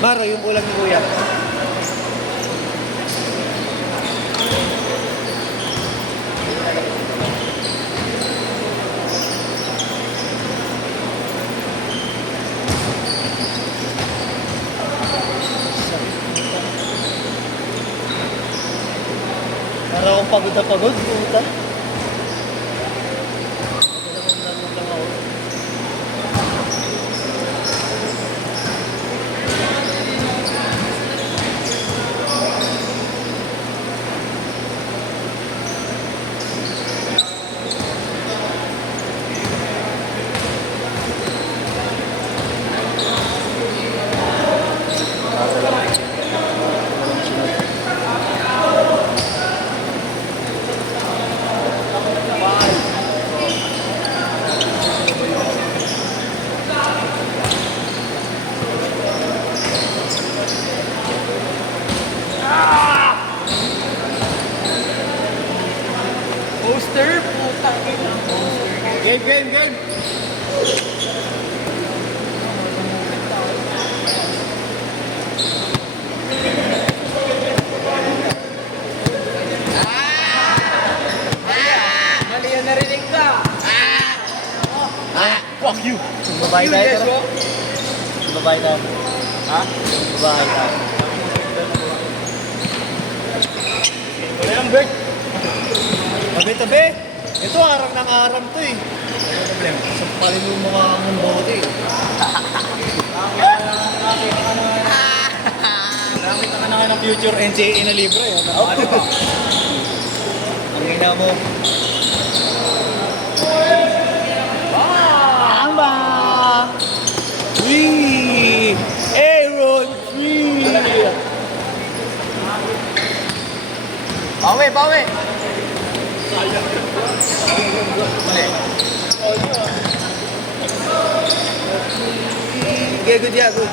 Maro, yung ulam ni Kuya. Para akong pagod na pagod, puta. Poster, putang ina. Game, game, game! Mali yan narinig ka. Fuck you! Babae tayo, tara. Babae tayo. Ha? Babae tayo. Wala lang, Bert. Tabi-tabi. Ito, arang ng arang to eh. Ano problem? Sampalin mo yung mukha ng bote eh. Nakita ka na nga ng future NCAA na libre. Ano ba? Ang ina mo. Amba! Free! Aaron! Free! Bawi, bawi. Okay, good, yeah, good.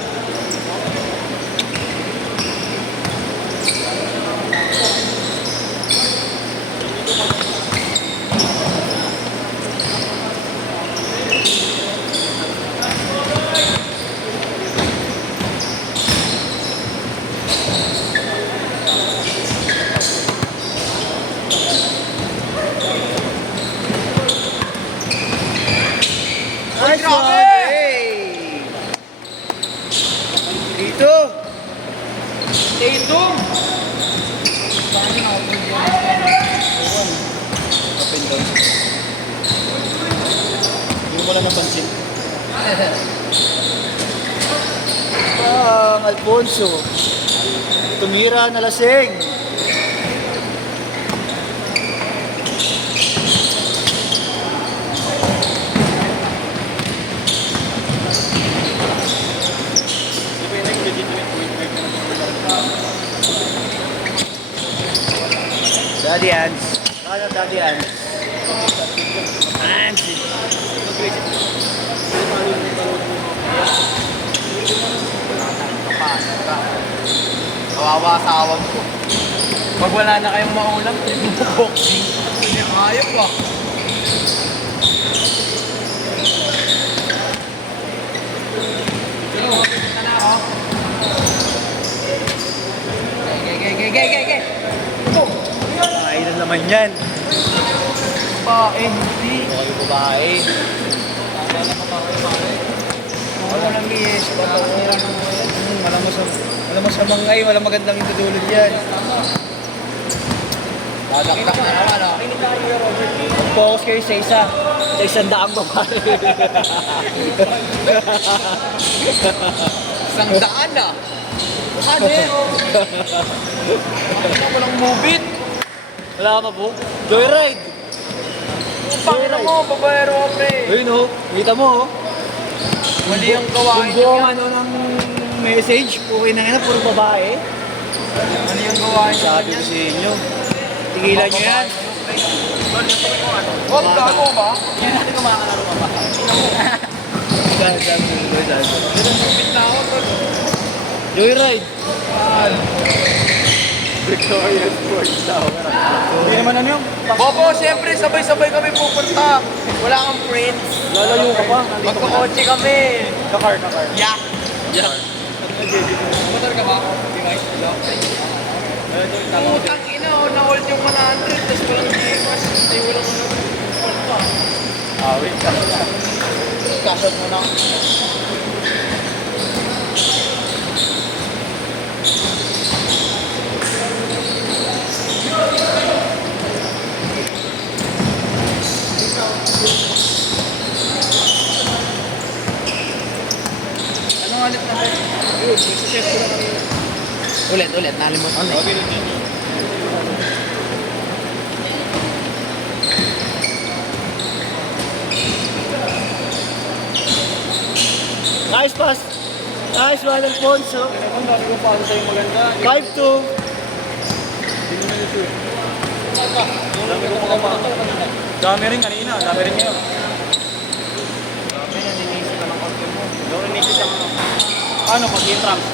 Nice grabe! one! Hey! Dito! Tatum. Open down. Hindi mo lang napansin. Alfonso. Tumira na lasing. Daddy Hans. Ano Daddy Hans? Hans. Kawawa sa awag ko. Pag wala na kayong maulam, boxing. Hindi ayop ah. Gay. Kailan naman yan? Hindi. Okay, babae. Wala nang miss. Walang masamang ngay, walang magandang itutulog yan. Lalaktak na naman ah. Focus kayo sa isa. Sa isang daang babae. Isang daan ah. Ano eh? Walang mubit. Wala ka po? Joyride! Pangina mo, babayero ka pre. Ayun o, kita mo o. Mali ang gawain Kung buong niya. ano ng message, okay na nga, puro babae. Mali ang gawain niya. Sabi ko sa inyo, tigilan nyo yan. Huwag ka mo ba? Yan natin kumakalaro ka ba? Mubit na ako bro. Joyride! Victoria Sports Tower. Hindi naman ano yung Bobo, siyempre sabay-sabay kami pupunta. Wala kang friends. lalayo ka pa. Magkakotse kami. Kakar. Yeah. Yeah. Motor ka ba? Device? Putang ina, na-hold yung 100, tapos walang gigas. Ay, walang hold pa. Wait ka. Kasot mo na. Anong ulit na ba? Yun, success ko na kanina. Ulit, nalimutan na. Okay, Nice pass. Nice one, Alfonso. Ang dami ko pa sa'yo maganda. 5-2. Dami rin kanina, dami rin ngayon. Dami na, ninisip ka ng konti mo. Doon ninisip ka ng... Ano, pag i-trams?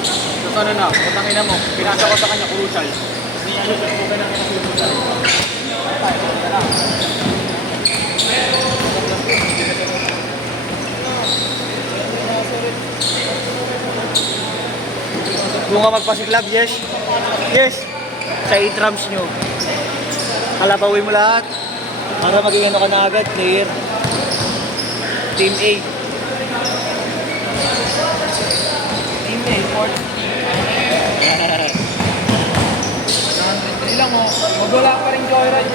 So, ano na, utang ina mo, pinasa ko sa kanya, crucial. Hindi ano, susubukan na kanya crucial. Ay, tayo, ito na. Kung nga magpasiklab, yes. Yes. Sa e-trams nyo. Kalapawin mo lahat. Para maging ano ka na agad, player. Team A. Team A, 40. Ilang mo, magwala pa rin joyride.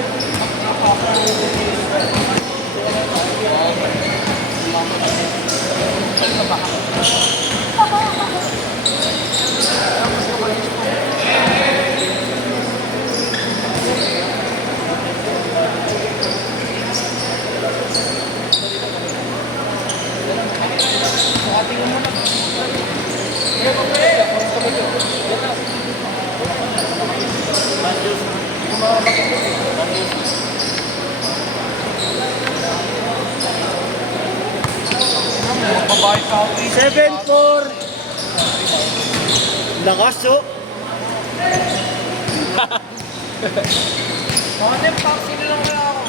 Babae ka ako. 7-4. Lakas, oh. Mga taxi na lang kaya ako.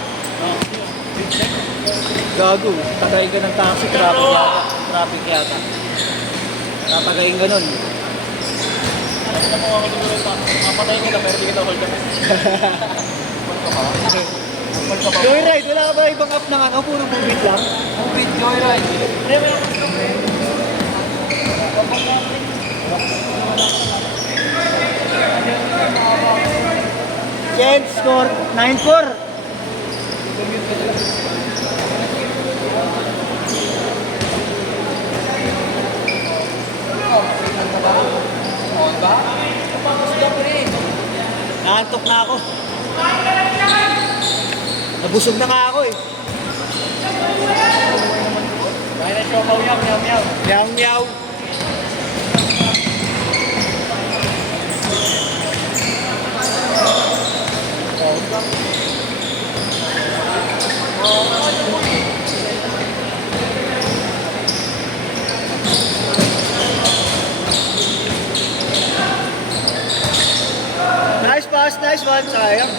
Gago. Tagayin ka ng taxi. Traffic yata. Traffic yata. Tatagayin ka nun. Alam mo ako siguro ito. Mapatayin kita pero di kita hold up. Joyride, wala ka ba ibang app ng ano? Puro movie lang. Movie joyride. Ken score 9-4. Naantok na ako. Nabusog na nga ako eh. Kaya na siya mauyang, meow meow. Meow meow. Nice pass, nice one, sayang.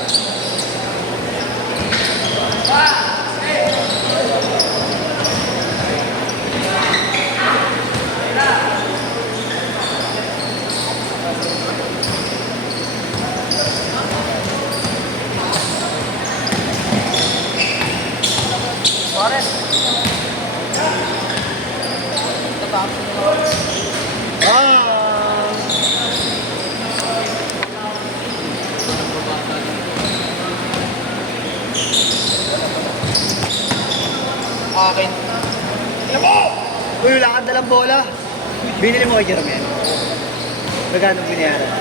Suarez. Ah. Akin. Uy, wala kang dalang bola. Binili mo kay Jerome yan. Magkano binayaran? 1-3?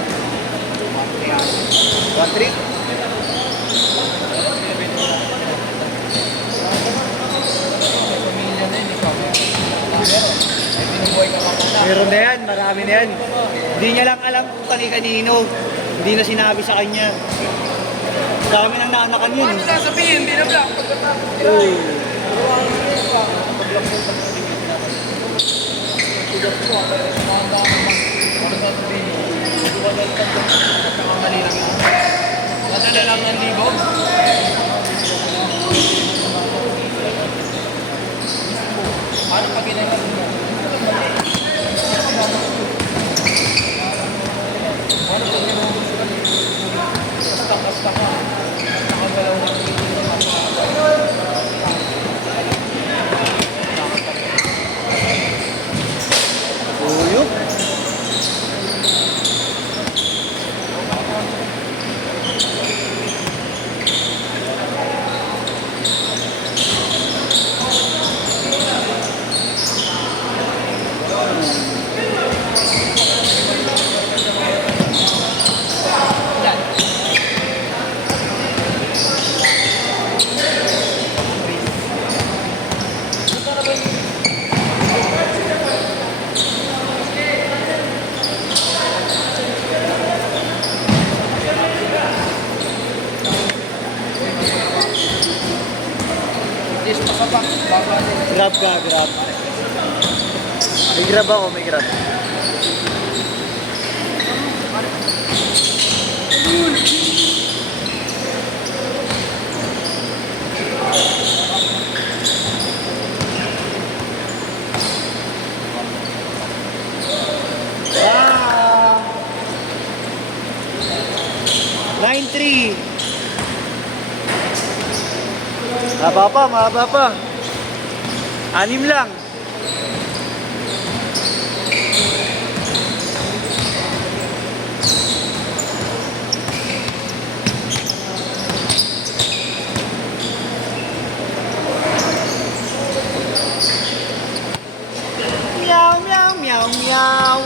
Pamilya na yun, ikaw. Ay, binubuhay ka pa muna. Meron na yan, marami na yan. Hindi niya lang alam kung kani-kanino. Hindi na sinabi sa kanya. Dami nang naanakan yun. Ano sasabihin? Hindi na black. Uy. Nadala lang ng libo. Paano pag ginagawa mo? Grab ka, grab. May grab ako, may grab. Ah! 9-3. Mahaba pa, mahaba pa. 6 lang. Meow, meow, meow, meow.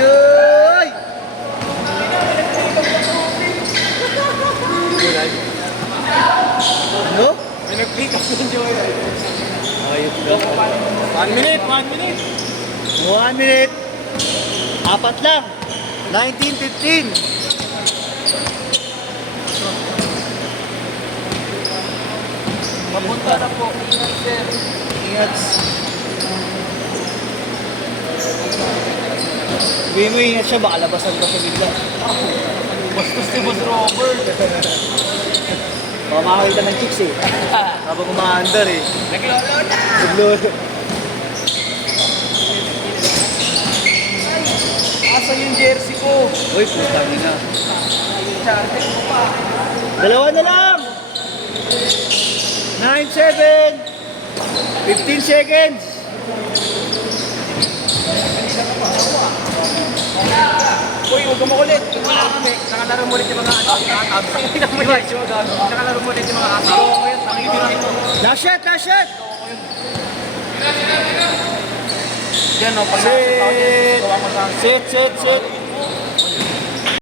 Yoy! Ano? May nag-pick up yung Joyride. Ayot ka. 1 minute, 1 minute. 1 minute. 4 lang. 19-15. Papunta na po. Ingat, sir. Ingat. Sabihin mo ingat siya, baka labasan ka sa bigla. Bastos si Boss Robert. Baka makakita ng chicks eh. Habang umaandar eh. Naglolo na. Naglolo. Asa yung jersey ko? Uy, putang ina. Charter mo pa. Dalawa na lang! 9-7! 15 seconds! Uy, huwag ka makulit. Nakalaro mo ulit yung mga atab. Nakalaro mo ulit yung mga atab. Nakikitirahin mo. Last shot! Last shot! Yan o, pag Sit! Sit! Sit! Sit!